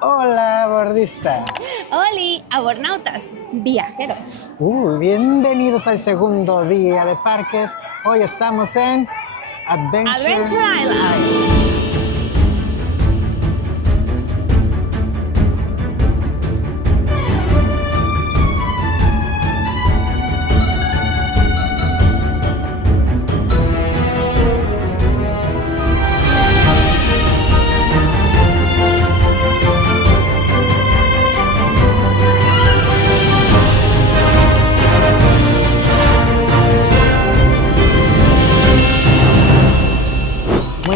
Hola, bordista. Oli, abornautas, viajeros. Bienvenidos al segundo día de parques. Hoy estamos en Adventure Island.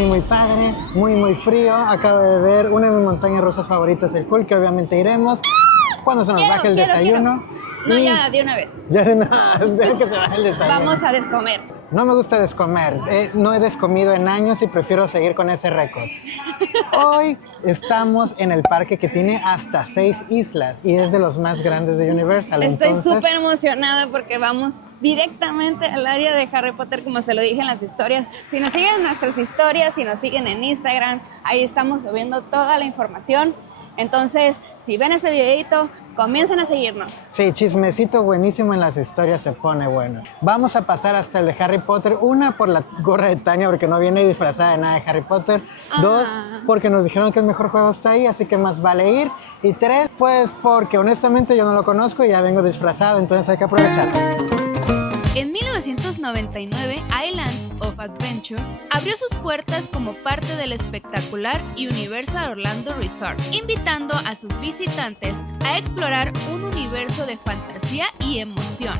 Muy padre, muy frío. Acabo de ver una de mis montañas rusas favoritas, el Hulk, que obviamente iremos cuando se nos baje el desayuno. No, ya, de una vez. Ya de nada, deja que se baje el desayuno. Vamos a descomer. No me gusta descomer, no he descomido en años y prefiero seguir con ese récord. Hoy estamos en el parque que tiene hasta 6 islas y es de los más grandes de Universal. Estoy súper emocionada porque vamos directamente al área de Harry Potter, como se lo dije en las historias. Si nos siguen en nuestras historias, si nos siguen en Instagram, ahí estamos subiendo toda la información. Entonces, si ven este videito, comiencen a seguirnos. Sí, chismecito buenísimo en las historias se pone bueno. Vamos a pasar hasta el de Harry Potter. Una, por la gorra de Tania, porque no viene disfrazada de nada de Harry Potter. Dos, porque nos dijeron que el mejor juego está ahí, así que más vale ir. Y tres, pues porque honestamente yo no lo conozco y ya vengo disfrazado, entonces hay que aprovecharlo. En 1999, Islands of Adventure abrió sus puertas como parte del espectacular Universal Orlando Resort, invitando a sus visitantes a explorar un universo de fantasía y emoción.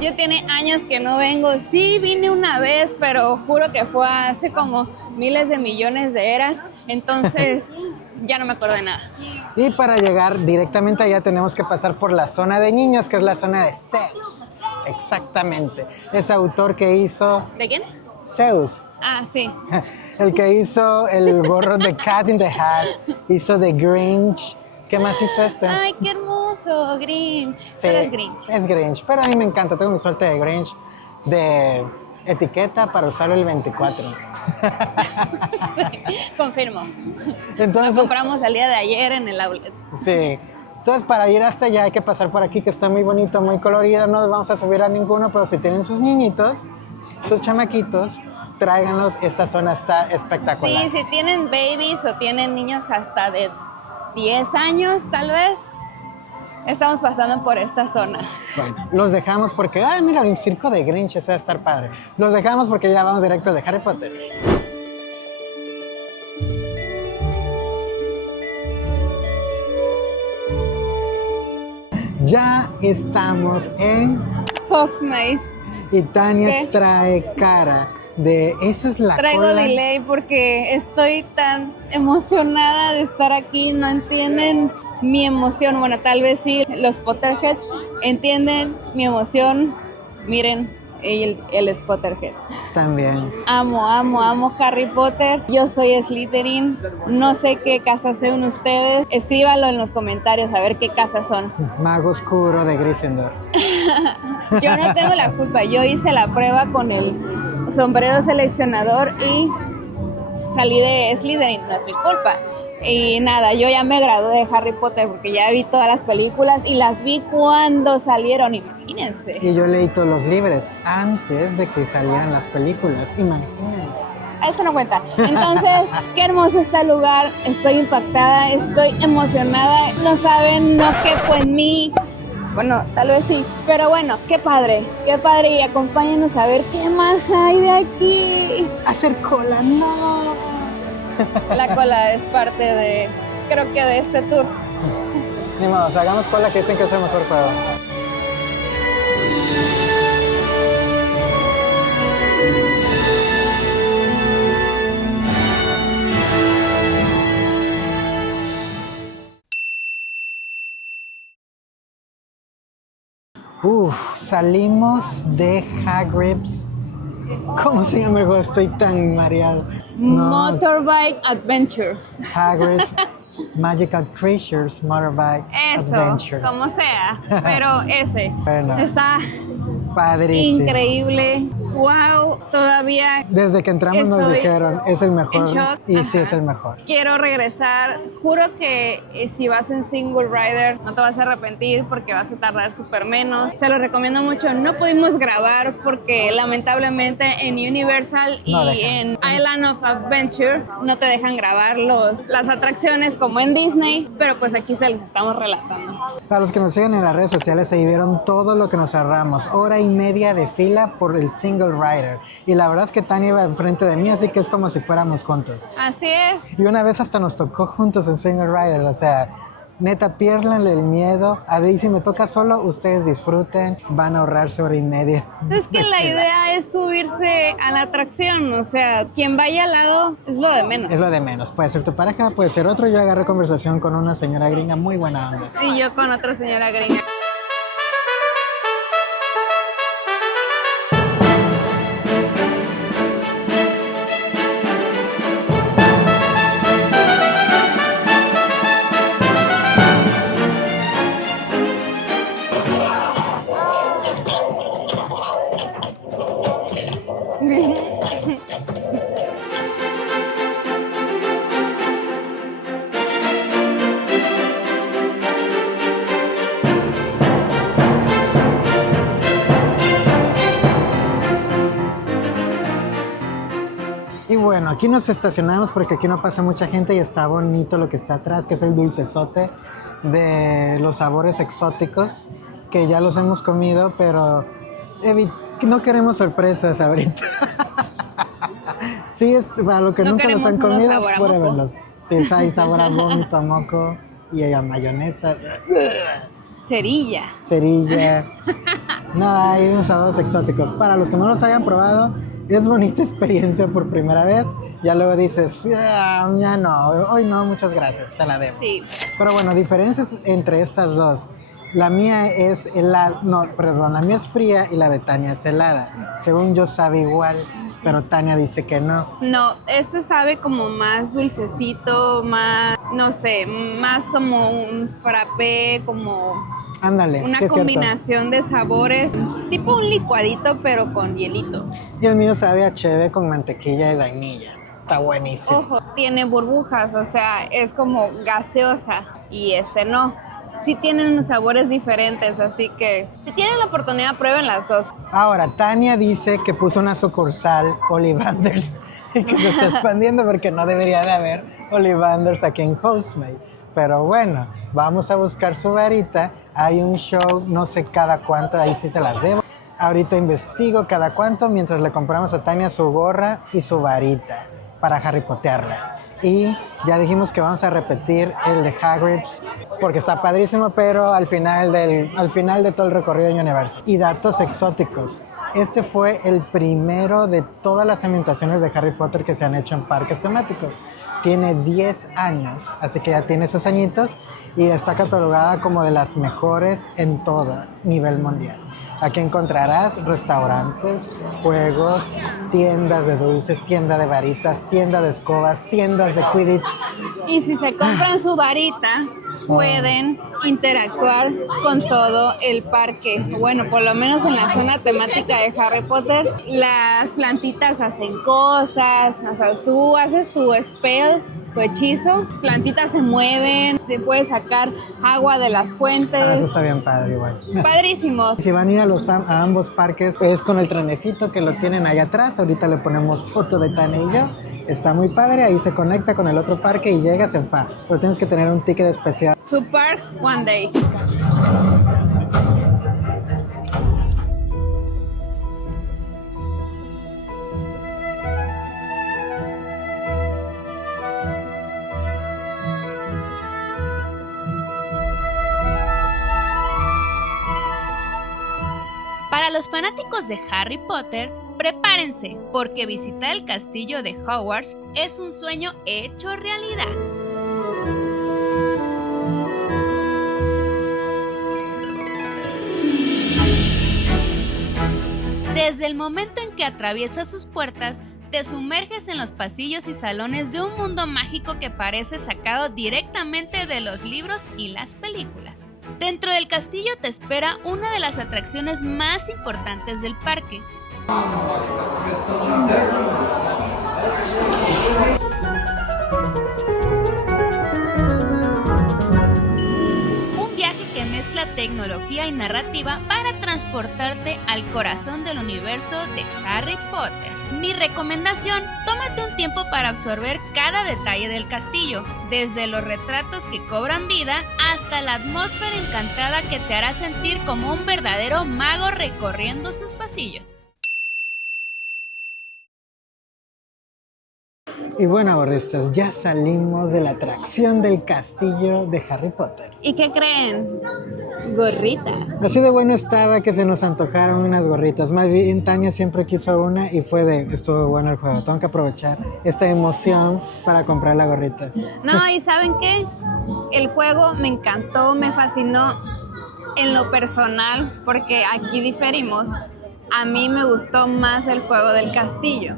Yo tiene años que no vengo. Sí, vine una vez, pero juro que fue hace como miles de millones de eras. Entonces, ya no me acuerdo de nada. Y para llegar directamente allá tenemos que pasar por la zona de niños, que es la zona de Zeus. Exactamente. Ese autor que hizo... ¿De quién? Zeus. Ah, sí. El que hizo el gorro de Cat in the Hat, hizo The Grinch. ¿Qué más hizo este? Ay, qué hermoso, Grinch. Sí, Pero es Grinch. es Grinch, pero a mí me encanta. Tengo mi suerte de Grinch de etiqueta para usarlo el 24. Confirmo. Entonces, Lo compramos el día de ayer en el outlet. sí. Entonces, para ir hasta allá hay que pasar por aquí, que está muy bonito, muy colorido. No nos vamos a subir a ninguno, pero si tienen sus niñitos, sus chamaquitos, tráiganlos. Esta zona está espectacular. Sí, si tienen babies o tienen niños hasta de 10 años, tal vez, estamos pasando por esta zona. Bueno, los dejamos porque... ¡Ay, mira, un circo de Grinch! Ese va a estar padre. Los dejamos porque ya vamos directo al de Harry Potter. Ya estamos en... Hogsmeade. Y Tania ¿Qué? trae cara de... Esa es la Traigo cola. delay porque estoy tan emocionada de estar aquí. No entienden mi emoción. Bueno, tal vez sí, los Potterheads entienden mi emoción. Miren el Potterhead. También. Amo Harry Potter. Yo soy Slytherin. No sé qué casa son ustedes. Escríbanlo en los comentarios a ver qué casas son. Mago oscuro de Gryffindor. Yo no tengo la culpa. Yo hice la prueba con el sombrero seleccionador y salí de Slytherin. No es mi culpa. Y nada, yo ya me gradué de Harry Potter porque ya vi todas las películas y las vi cuando salieron, imagínense. Y yo leí todos los libros antes de que salieran las películas. Imagínense. Eso no cuenta. Entonces, qué hermoso está el lugar. Estoy impactada, estoy emocionada. No saben, no quepo en mí. Bueno, tal vez sí. Pero bueno, qué padre. Y acompáñenos a ver qué más hay de aquí. Hacer cola, no. La cola es parte de, creo que de este tour. Ni modo, hagamos cola que dicen que es el mejor juego. Salimos de Hagrid's. ¿Cómo se llama el juego? Estoy tan mareado. No, Motorbike Adventure. Hagrid's Magical Creatures Motorbike Eso, Adventure. como sea, pero ese. Bueno. Está Padrísimo. increíble. wow, todavía Desde que entramos nos Estoy dijeron, es el mejor. en shock. Y sí Ajá. es el mejor. quiero regresar. Juro que si vas en single rider no te vas a arrepentir porque vas a tardar súper menos. Se lo recomiendo mucho. No pudimos grabar porque lamentablemente en Universal No y dejan. en Island of Adventure no te dejan grabar las atracciones como en Disney, pero pues aquí se les estamos relatando. Para los que nos siguen en las redes sociales, ahí vieron todo lo que nos ahorramos. 1.5 horas de fila por el single rider. Y la verdad es que Tania iba enfrente de mí, así que es como si fuéramos juntos. Así es. Y una vez hasta nos tocó juntos en single rider, o sea, neta, piérdanle el miedo. A Daisy me toca solo, ustedes disfruten, van a ahorrarse 1.5 horas. Es que la idea es subirse a la atracción, o sea, quien vaya al lado es lo de menos. Es lo de menos, puede ser tu pareja, puede ser otro. Yo agarré conversación con una señora gringa muy buena onda. Y yo con otra señora gringa. Y bueno, aquí nos estacionamos porque aquí no pasa mucha gente y está bonito lo que está atrás, que es el dulcesote de los sabores exóticos, que ya los hemos comido, pero no queremos sorpresas ahorita. Sí, para lo que No nunca los han queremos unos comido, sabor a moco. pruébenlos. Sí, hay sabor a vómito, a moco y a mayonesa, Cerilla. cerilla. No, hay unos sabores exóticos. Para los que no los hayan probado, es bonita experiencia por primera vez. Ya luego dices, ya no, hoy no, muchas gracias, te la debo. Sí. Pero bueno, diferencias entre estas dos. La mía es helada, no, perdón, la mía es fría y la de Tania es helada. Según yo sabe igual, pero Tania dice que no. No, este sabe como más dulcecito, más, no sé, más como un frappé, como Ándale, una sí es cierto. combinación de sabores, tipo un licuadito pero con hielito. Y el mío sabe a cheve con mantequilla y vainilla. Está buenísimo. Ojo, tiene burbujas, o sea, es como gaseosa y este no. Sí tienen unos sabores diferentes, así que si tienen la oportunidad prueben las dos. Ahora, Tania dice que puso una sucursal Ollivanders y que se está expandiendo porque no debería de haber Ollivanders aquí en Housemaid. Pero bueno, vamos a buscar su varita. Hay un show, no sé cada cuánto, ahí sí se las debo. Ahorita investigo cada cuánto mientras le compramos a Tania su gorra y su varita para Harry Potterla. Y ya dijimos que vamos a repetir el de Hagrid's porque está padrísimo, pero al final de todo el recorrido de Universal. Y datos exóticos. Este fue el primero de todas las ambientaciones de Harry Potter que se han hecho en parques temáticos. Tiene 10 años, así que ya tiene esos añitos y está catalogada como de las mejores en todo nivel mundial. Aquí encontrarás restaurantes, juegos, tiendas de dulces, tienda de varitas, tienda de escobas, tiendas de Quidditch. Y si se compran su varita, pueden interactuar con todo el parque. Bueno, por lo menos en la zona temática de Harry Potter, las plantitas hacen cosas, o sea, tú haces tu spell, tu hechizo, plantitas se mueven, te puedes sacar agua de las fuentes. Eso está bien padre igual. Padrísimo. Si van a ir a ambos parques, es con el trenecito que lo tienen allá atrás. Ahorita le ponemos foto de Tania y yo. Está muy padre, ahí se conecta con el otro parque y llegas en fa. Pero tienes que tener un ticket especial. Two parks, one day. Para los fanáticos de Harry Potter, prepárense, porque visitar el castillo de Hogwarts es un sueño hecho realidad. Desde el momento en que atraviesas sus puertas, te sumerges en los pasillos y salones de un mundo mágico que parece sacado directamente de los libros y las películas. Dentro del castillo te espera una de las atracciones más importantes del parque, Un viaje que mezcla tecnología y narrativa para transportarte al corazón del universo de Harry Potter. Mi recomendación, tómate un tiempo para absorber cada detalle del castillo, desde los retratos que cobran vida hasta la atmósfera encantada que te hará sentir como un verdadero mago recorriendo sus pasillos. Y bueno, bordistas, ya salimos de la atracción del castillo de Harry Potter. ¿Y qué creen? Gorritas. Así de bueno estaba que se nos antojaron unas gorritas. Más bien, Tania siempre quiso una y estuvo bueno el juego. Tengo que aprovechar esta emoción para comprar la gorrita. No, ¿y saben qué? El juego me encantó, me fascinó en lo personal, porque aquí diferimos. A mí me gustó más el juego del castillo.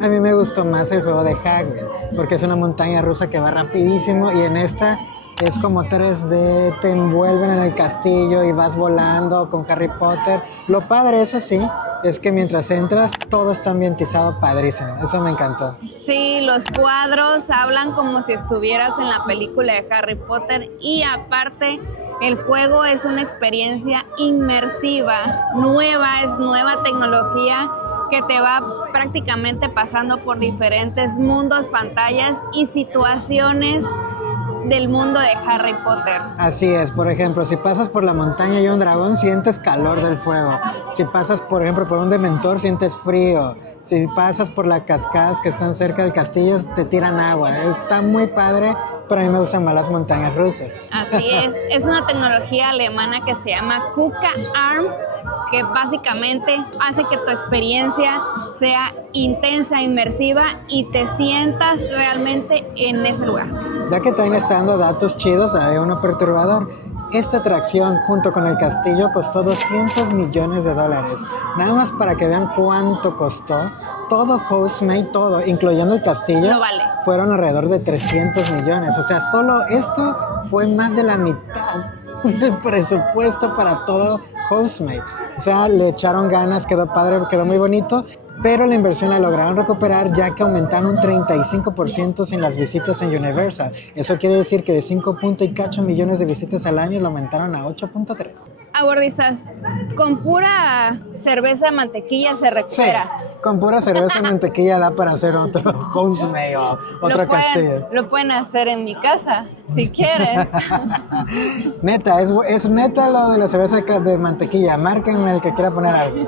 A mí me gustó más el juego de Hagrid, porque es una montaña rusa que va rapidísimo y en esta es como 3D, te envuelven en el castillo y vas volando con Harry Potter. Lo padre, eso sí, es que mientras entras todo está ambientizado padrísimo, eso me encantó. Sí, los cuadros hablan como si estuvieras en la película de Harry Potter y aparte el juego es una experiencia inmersiva, es nueva tecnología que te va prácticamente pasando por diferentes mundos, pantallas y situaciones del mundo de Harry Potter. Así es, por ejemplo, si pasas por la montaña y un dragón, sientes calor del fuego. Si pasas, por ejemplo, por un dementor, sientes frío. Si pasas por las cascadas que están cerca del castillo, te tiran agua. Está muy padre, pero a mí me gustan más las montañas rusas. Así es una tecnología alemana que se llama KUKA Arm, que básicamente hace que tu experiencia sea intensa, inmersiva y te sientas realmente en ese lugar. Ya que Tania está dando datos chidos, hay uno perturbador. Esta atracción junto con el castillo costó $200 millones. Nada más para que vean cuánto costó. Todo Housemaid, todo, incluyendo el castillo, No vale. fueron alrededor de 300 millones. O sea, solo esto fue más de la mitad del presupuesto para todo Housemaid. O sea, le echaron ganas, quedó padre, quedó muy bonito, pero la inversión la lograron recuperar ya que aumentaron un 35% en las visitas en Universal. Eso quiere decir que de 5.8 millones de visitas al año lo aumentaron a 8.3. Abordistas, con pura cerveza de mantequilla se recupera. Sí, con pura cerveza y mantequilla da para hacer otro Housemaid o otro castillo. Lo pueden hacer en mi casa, si quieren. Neta, es neta lo de la cerveza de mantequilla. Márquenme el que quiera poner algo.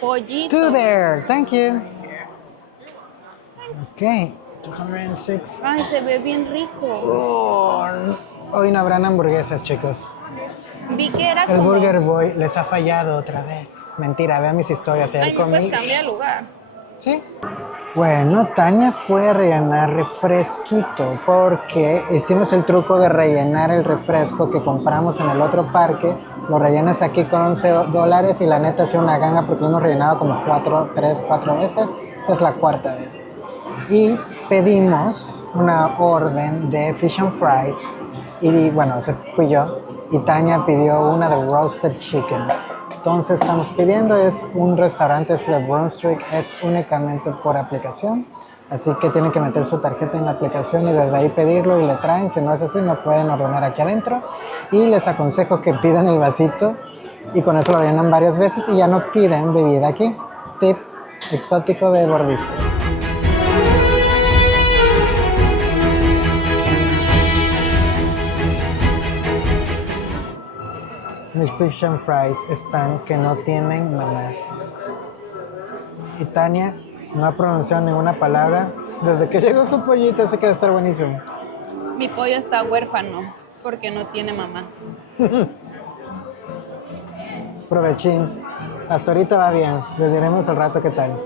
Pollito. Two there, thank you. Ok, 206. Ay, se ve bien rico. Oh, hoy no habrán hamburguesas, chicos. Vi que era El como... Burger Boy les ha fallado otra vez. Mentira, vean mis historias. Ay, no puedes cambiar de lugar. ¿Sí? Bueno, Tania fue a rellenar refresquito porque hicimos el truco de rellenar el refresco que compramos en el otro parque. Lo rellenas aquí con $11 y la neta ha sido una ganga porque lo hemos rellenado como 3, 4 veces. Esa es la cuarta vez. Y pedimos una orden de fish and fries y bueno, ese fui yo. Y Tania pidió una de roasted chicken. Entonces estamos pidiendo, es un restaurante de Brunswick, es únicamente por aplicación. Así que tienen que meter su tarjeta en la aplicación y desde ahí pedirlo y le traen. Si no es así, no pueden ordenar aquí adentro. Y les aconsejo que pidan el vasito y con eso lo rellenan varias veces y ya no piden bebida aquí. Tip exótico de bordistas. Mis fish and fries están que no tienen mamá. Y Tania no ha pronunciado ninguna palabra desde que llegó su pollito, así que debe estar buenísimo. Mi pollo está huérfano. porque no tiene mamá. Provechín. Hasta ahorita va bien. Les diremos al rato qué tal.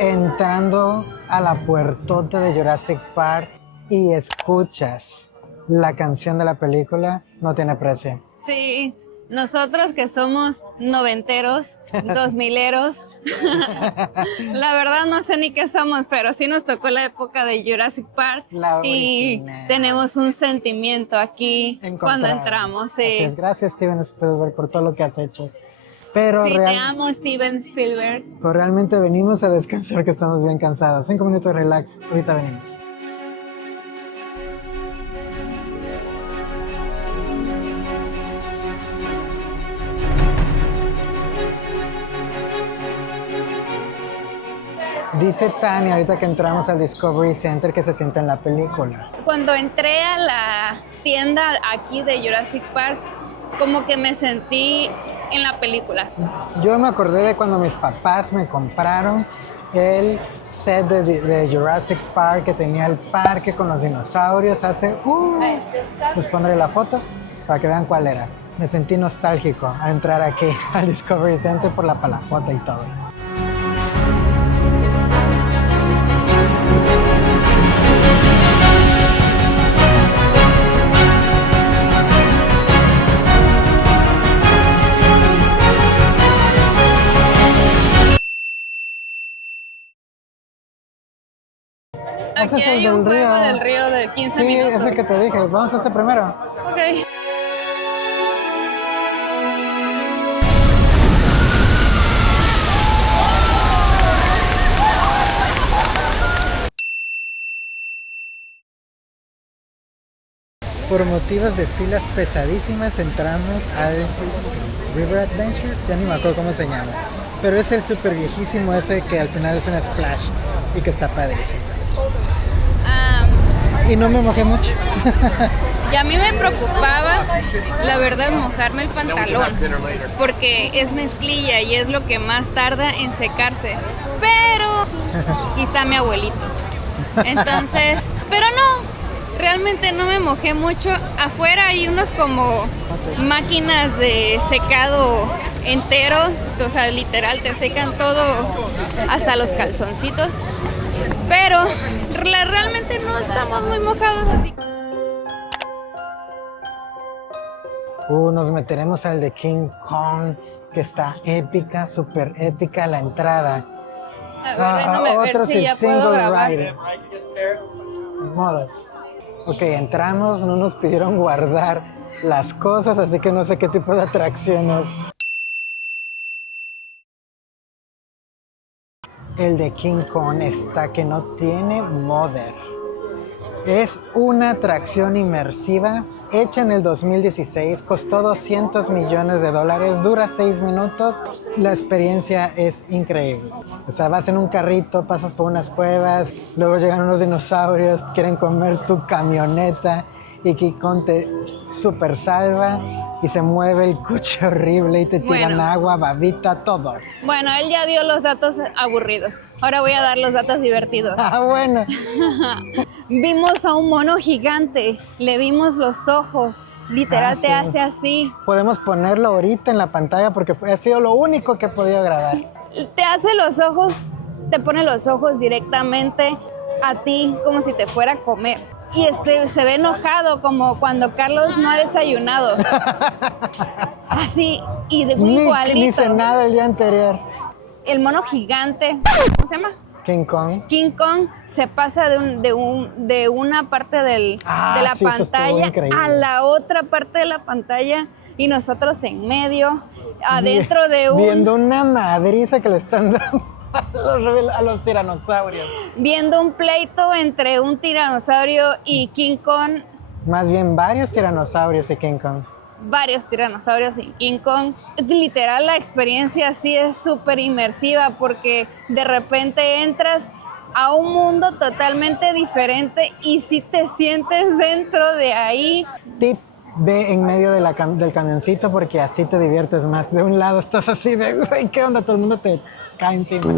Entrando a la puertota de Jurassic Park y escuchas la canción de la película, no tiene precio. Sí, nosotros que somos noventeros, 2000eros, la verdad no sé ni qué somos, pero sí nos tocó la época de Jurassic Park La y original. tenemos un sentimiento aquí cuando entramos. Sí, Así es. Gracias, Steven Spielberg, por todo lo que has hecho. Pero, sí, te amo, Steven Spielberg. pero realmente venimos a descansar, que estamos bien cansados. 5 minutos de relax, ahorita venimos. Dice Tania, ahorita que entramos al Discovery Center, que se siente en la película. Cuando entré a la tienda aquí de Jurassic Park, como que me sentí en la película. Yo me acordé de cuando mis papás me compraron el set de Jurassic Park, que tenía el parque con los dinosaurios hace... pues pondré la foto para que vean cuál era. Me sentí nostálgico a entrar aquí al Discovery Center por la palafota y todo. Ese Aquí es el hay un del juego río. del río de 15 Sí, minutos. es el que te dije. Vamos a hacer primero. Ok. Por motivos de filas pesadísimas entramos al River Adventure, ya ni me acuerdo cómo se llama, pero es el súper viejísimo ese que al final es un splash y que está padrísimo. Y no me mojé mucho. Y a mí me preocupaba, la verdad, mojarme el pantalón, porque es mezclilla y es lo que más tarda en secarse. Pero, y está mi abuelito. Entonces, pero no, realmente no me mojé mucho. Afuera hay unos como máquinas de secado entero, o sea, literal, te secan todo, hasta los calzoncitos. Pero realmente no estamos muy mojados así. Nos meteremos al de King Kong, que está épica, súper épica la entrada. A ver, déjame ver otro si ya puedo single grabar. rider. Modos. Ok, entramos, no nos pidieron guardar las cosas, así que no sé qué tipo de atracciones. El de King Kong está que no tiene mother. Es una atracción inmersiva hecha en el 2016, costó $200 millones, dura 6 minutos, la experiencia es increíble. O sea, vas en un carrito, pasas por unas cuevas, luego llegan unos dinosaurios, quieren comer tu camioneta y King Kong te super salva y se mueve el coche horrible y te tiran agua, babita, todo. Bueno, él ya dio los datos aburridos. Ahora voy a dar los datos divertidos. Ah, bueno. Vimos a un mono gigante, le vimos los ojos, literal te sí. hace así. Podemos ponerlo ahorita en la pantalla porque ha sido lo único que he podido grabar. Te hace los ojos, te pone los ojos directamente a ti como si te fuera a comer. Y se ve enojado como cuando Carlos no ha desayunado. Así, y de muy igualito. Ni hice nada el día anterior. El mono gigante, ¿cómo se llama? King Kong. King Kong se pasa de una parte de la sí, eso estuvo pantalla increíble. a la otra parte de la pantalla y nosotros en medio, adentro viendo una madriza que le están dando a los tiranosaurios. viendo un pleito entre un tiranosaurio y King Kong. Más bien varios tiranosaurios y King Kong. Varios tiranosaurios y King Kong. Literal, la experiencia sí es súper inmersiva porque de repente entras a un mundo totalmente diferente y si te sientes dentro de ahí. Tip ve en medio de del camioncito porque así te diviertes más. De un lado estás así de, güey, ¿qué onda? Todo el mundo te cae encima.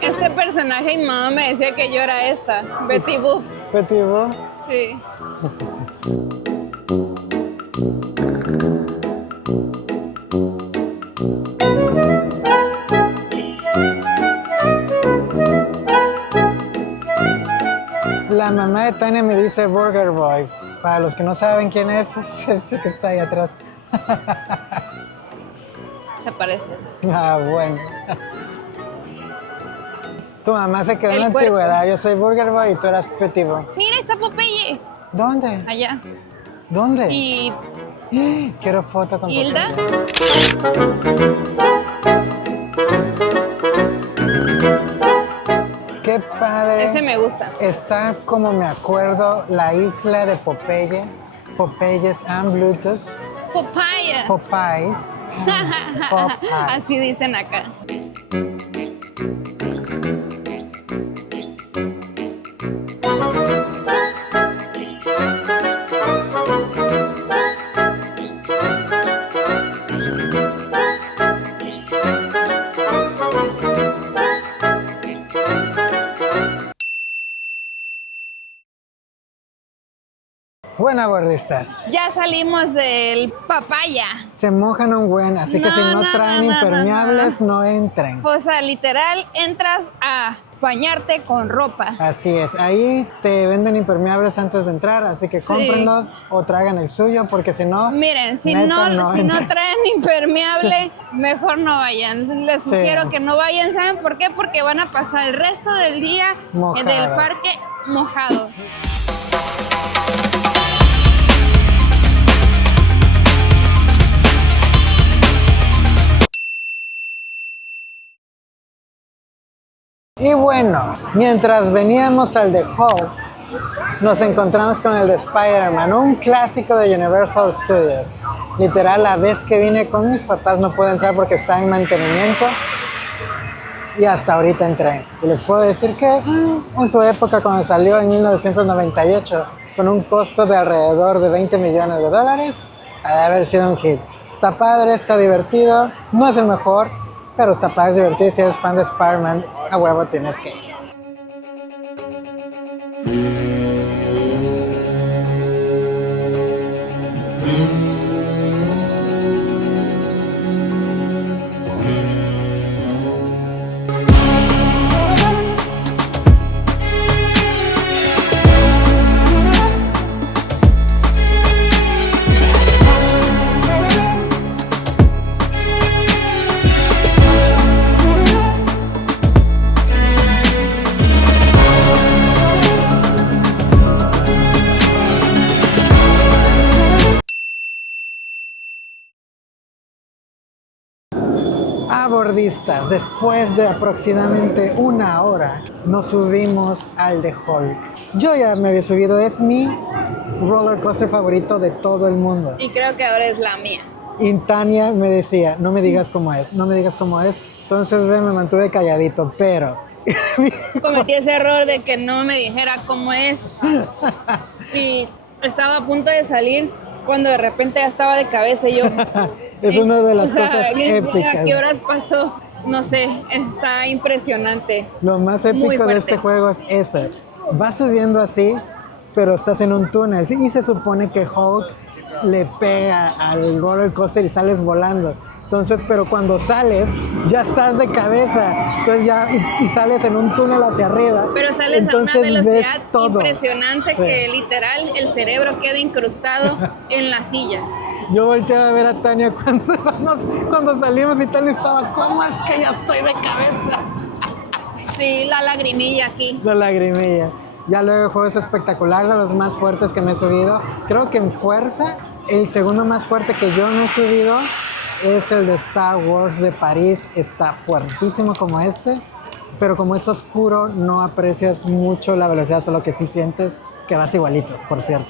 Este personaje, mi mamá me decía que yo era esta, Betty Boop. Betty Boop. Sí. La mamá de Tania me dice Burger Boy. Para los que no saben quién es ese que está ahí atrás. Se parece. Ah, bueno. Tu mamá se quedó en la El cuerpo. antigüedad. Yo soy Burger Boy y tú eras Petit Boy. Mira, está Popeye. ¿Dónde? Allá. ¿Dónde? Y Quiero foto con Hilda. Popeye. Qué padre. Ese me gusta. Está como me acuerdo la isla de Popeye. Popeyes and Bluetooth. Papaya. Popeyes. Popeyes. Así dicen acá. Bueno, gordistas. Ya salimos del papaya. Se mojan un buen, así que No, si no no, traen no, impermeables, no entren. O sea, literal, entras a bañarte con ropa. Así es, ahí te venden impermeables antes de entrar, así que Sí. cómprenlos o traigan el suyo, porque si no... Miren, si neta, no entren. traen impermeable, mejor no vayan. Les Sí. sugiero que no vayan. ¿Saben por qué? Porque van a pasar el resto del día en el Mojadas. parque mojados. Y bueno, mientras veníamos al de Hulk, nos encontramos con el de Spider-Man, un clásico de Universal Studios. Literal, la vez que vine con mis papás no pude entrar porque estaba en mantenimiento y hasta ahorita entré. Y les puedo decir que en su época, cuando salió en 1998, con un costo de alrededor de $20 millones, ha de haber sido un hit. Está padre, está divertido, no es el mejor, pero está padre, divertido. Si eres fan de Spider-Man, a huevo tienes que ir. Bordistas, después de aproximadamente una hora nos subimos al de Hulk. Yo ya me había subido, es mi roller coaster favorito de todo el mundo. Y creo que ahora es la mía. Y Tania me decía, no me digas cómo es, no me digas cómo es. Entonces me mantuve calladito, pero... Cometí ese error de que no me dijera cómo es. Y estaba a punto de salir cuando de repente ya estaba de cabeza y yo... Es una de las cosas ¿a épicas. qué horas pasó? No sé, está impresionante. Lo más Muy épico de fuerte. este juego es ese. Vas subiendo así, pero estás en un túnel. ¿Sí? Y se supone que Hulk le pega al roller coaster y sales volando. Entonces, pero cuando sales, ya estás de cabeza. Entonces ya, y sales en un túnel hacia arriba. Pero sales Entonces a una velocidad ves todo. impresionante Sí. que literal el cerebro queda incrustado en la silla. Yo volteaba a ver a Tania cuando salimos y Tania estaba, ¿cómo es que ya estoy de cabeza? Sí, la lagrimilla aquí. La lagrimilla. Ya luego el juego es espectacular, de los más fuertes que me he subido. Creo que en fuerza, el segundo más fuerte que yo me he subido es el de Star Wars de París. Está fuertísimo como este, pero como es oscuro no aprecias mucho la velocidad, solo que sí sientes que vas igualito, por cierto.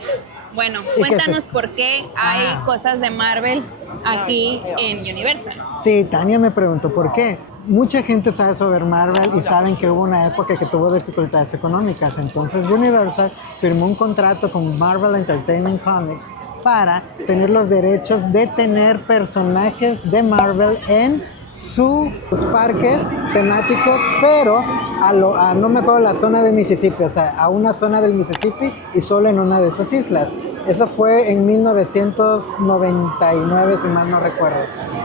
Bueno, ¿Y cuéntanos por qué hay cosas de Marvel aquí en Universal. Sí, Tania me preguntó por qué. Mucha gente sabe sobre Marvel y saben que hubo una época que tuvo dificultades económicas. Entonces Universal firmó un contrato con Marvel Entertainment Comics para tener los derechos de tener personajes de Marvel en sus parques temáticos, pero no me acuerdo la zona de Mississippi, o sea, a una zona del Mississippi y solo en una de esas islas. Eso fue en 1999, si mal no recuerdo.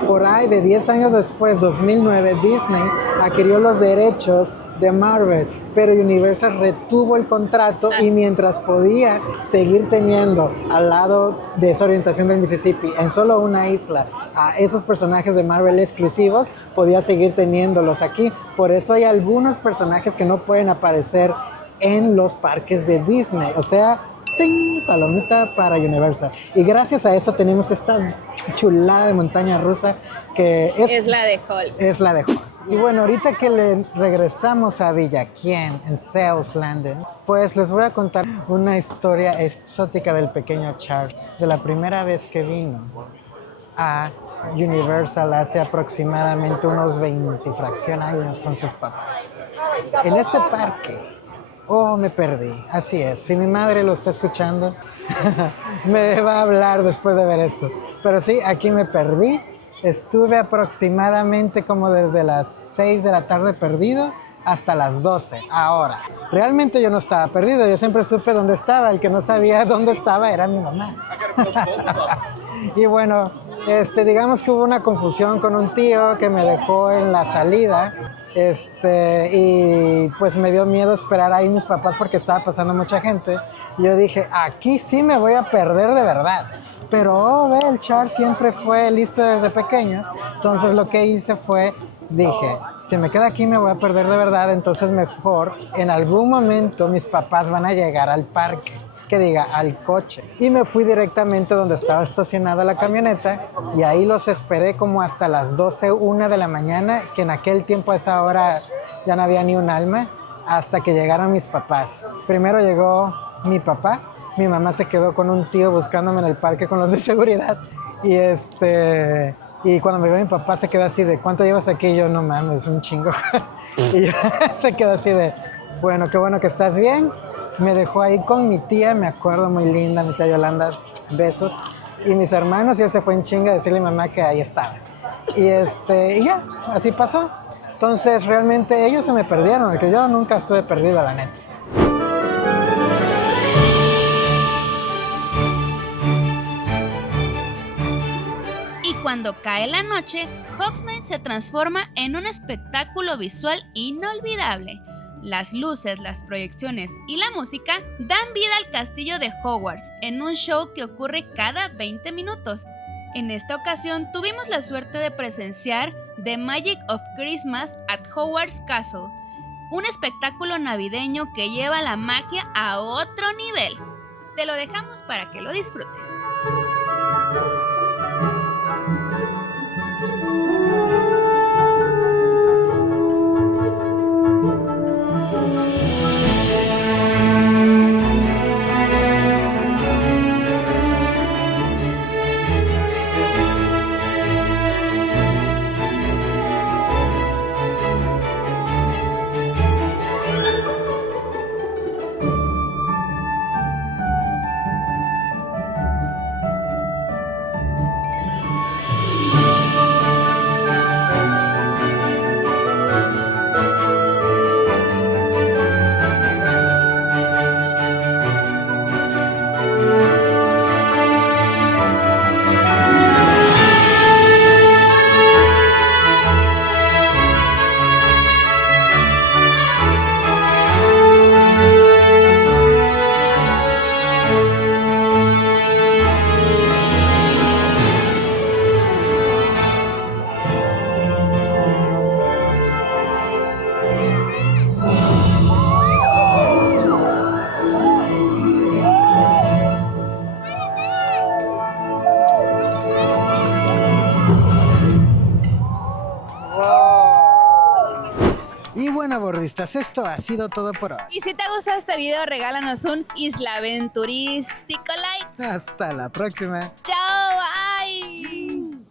Por ahí, de 10 años después, 2009, Disney adquirió los derechos de Marvel, pero Universal retuvo el contrato y mientras podía seguir teniendo al lado de esa orientación del Mississippi, en solo una isla, a esos personajes de Marvel exclusivos, podía seguir teniéndolos aquí. Por eso hay algunos personajes que no pueden aparecer en los parques de Disney. O sea, ¡ting! Palomita para Universal. Y gracias a eso tenemos esta chulada de montaña rusa que es la de Hulk. Es la de Hulk. Y bueno, ahorita que le regresamos a Villaquién, en Zeus Landing, pues les voy a contar una historia exótica del pequeño Charles, de la primera vez que vino a Universal hace aproximadamente unos 20 y fracción años con sus papás. En este parque, me perdí, así es. Si mi madre lo está escuchando, me va a hablar después de ver esto. Pero sí, aquí me perdí. Estuve aproximadamente como desde las 6 de la tarde perdido hasta las 12. Ahora, realmente yo no estaba perdido, yo siempre supe dónde estaba. El que no sabía dónde estaba era mi mamá. Y bueno, digamos que hubo una confusión con un tío que me dejó en la salida. Y pues me dio miedo esperar ahí mis papás porque estaba pasando mucha gente. Y yo dije, aquí sí me voy a perder de verdad. Pero el Char siempre fue listo desde pequeño. Entonces lo que hice fue, dije, si me quedo aquí me voy a perder de verdad. Entonces mejor, en algún momento mis papás van a llegar al parque, que diga, al coche. Y me fui directamente donde estaba estacionada la camioneta y ahí los esperé como hasta las 12, 1 de la mañana, que en aquel tiempo a esa hora ya no había ni un alma, hasta que llegaron mis papás. Primero llegó mi papá, mi mamá se quedó con un tío buscándome en el parque con los de seguridad y y cuando me vio mi papá se quedó así de, ¿cuánto llevas aquí? Y yo, no mames, un chingo. Y se quedó así de, bueno, qué bueno que estás bien. Me dejó ahí con mi tía, me acuerdo, muy linda, mi tía Yolanda, besos. Y mis hermanos, y él se fue en chinga a decirle a mi mamá que ahí estaba. Y ya, así pasó. Entonces, realmente ellos se me perdieron, porque yo nunca estuve perdido, la neta. Y cuando cae la noche, Hogsmeade se transforma en un espectáculo visual inolvidable. Las luces, las proyecciones y la música dan vida al castillo de Hogwarts en un show que ocurre cada 20 minutos. En esta ocasión tuvimos la suerte de presenciar The Magic of Christmas at Hogwarts Castle, un espectáculo navideño que lleva la magia a otro nivel. Te lo dejamos para que lo disfrutes. snowboardistas, esto ha sido todo por hoy. Y si te ha gustado este video, regálanos un Isla Aventurístico like. Hasta la próxima. ¡Chao! ¡Bye!